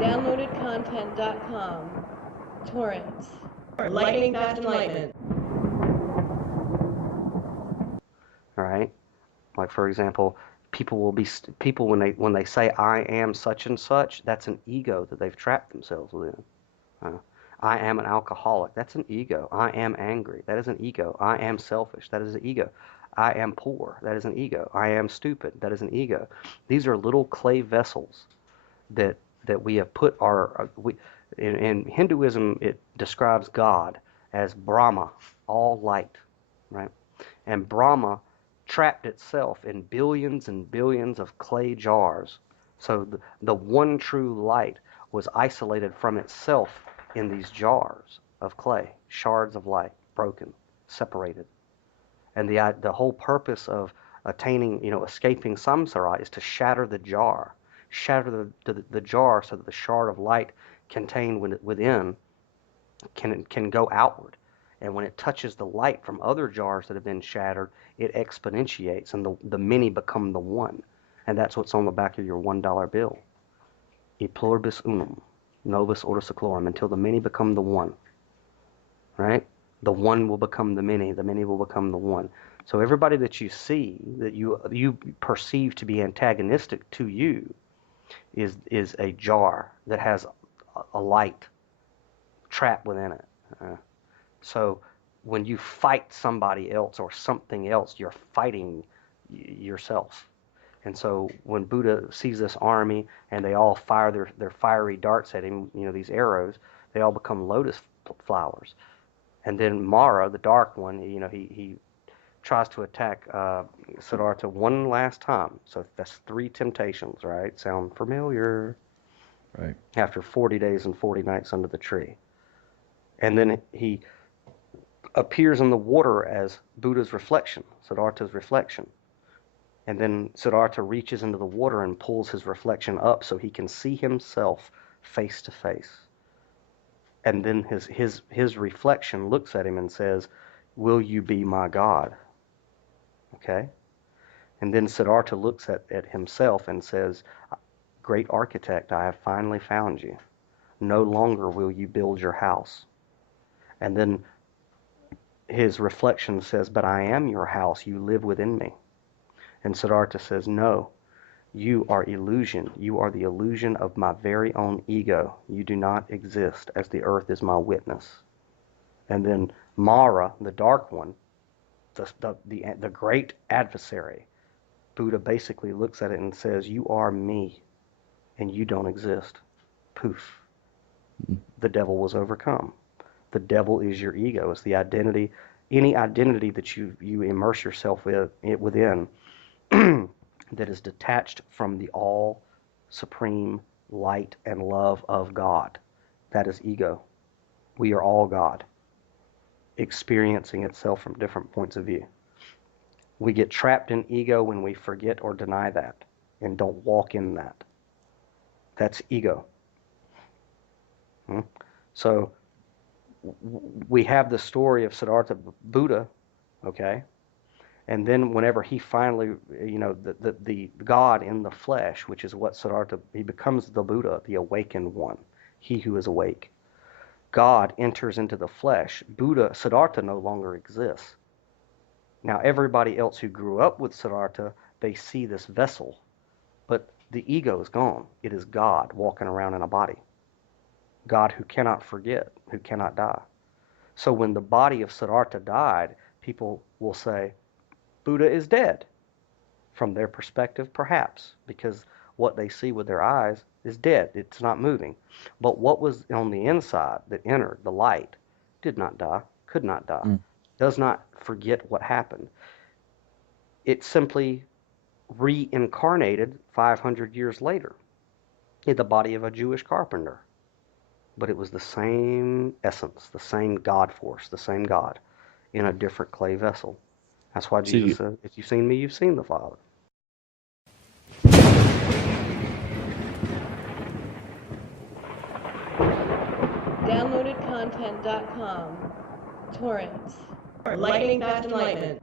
downloadedcontent.com. Torrents. Lightning fast enlightenment. All right. Like, for example, people when they say I am such and such, that's an ego that they've trapped themselves within. I am an alcoholic. That's an ego. I am angry. That is an ego. I am selfish. That is an ego. I am poor. That is an ego. I am stupid. That is an ego. These are little clay vessels that we have put in Hinduism it describes God as Brahma, all light, right? And Brahma trapped itself in billions and billions of clay jars. So the one true light was isolated from itself in these jars of clay, shards of light, broken, separated. And the whole purpose of attaining, escaping samsara is to shatter the jar, shatter the jar so that the shard of light contained within can go outward. And when it touches the light from other jars that have been shattered, it exponentiates, and the many become the one. And that's what's on the back of your $1 bill. E pluribus unum, novus ordo seclorum, until the many become the one. Right? The one will become the many will become the one. So everybody that you see, that you perceive to be antagonistic to you, is a jar that has a light trapped within it. So when you fight somebody else or something else, you're fighting yourself. And so when Buddha sees this army and they all fire their fiery darts at him, these arrows, they all become lotus flowers. And then Mara, the dark one, he tries to attack Siddhartha one last time. So that's 3 temptations, right? Sound familiar? Right. After 40 days and 40 nights under the tree. And then he appears in the water as Buddha's reflection, Siddhartha's reflection. And then Siddhartha reaches into the water and pulls his reflection up so he can see himself face to face. And then his reflection looks at him and says, "Will you be my God?" Okay? And then Siddhartha looks at himself and says, "Great architect, I have finally found you. No longer will you build your house." And then his reflection says, "But I am your house, you live within me." And Siddhartha says, "No, you are illusion. You are the illusion of my very own ego. You do not exist, as the earth is my witness." And then Mara, the dark one, the great adversary, Buddha basically looks at it and says, "You are me, and you don't exist." Poof. The devil was overcome. The devil is your ego. It's the identity, any identity that you immerse yourself within that is detached from the all supreme light and love of God. That is ego. We are all God, experiencing itself from different points of view. We get trapped in ego when we forget or deny that and don't walk in that. That's ego. So we have the story of Siddhartha Buddha, okay? And then whenever he finally, the God in the flesh, which is what Siddhartha, he becomes the Buddha, the awakened one, he who is awake. God enters into the flesh. Siddhartha no longer exists. Now everybody else who grew up with Siddhartha, they see this vessel, but the ego is gone. It is God walking around in a body. God who cannot forget, who cannot die. So when the body of Siddhartha died, people will say, Buddha is dead. From their perspective, perhaps, because what they see with their eyes is dead. It's not moving. But what was on the inside that entered, the light, did not die, could not die, does not forget what happened. It simply reincarnated 500 years later in the body of a Jewish carpenter. But it was the same essence, the same God force, the same God in a different clay vessel. That's why Jesus said, "If you've seen me, you've seen the Father." Downloadedcontent.com. Torrents. Lightning fast enlightenment.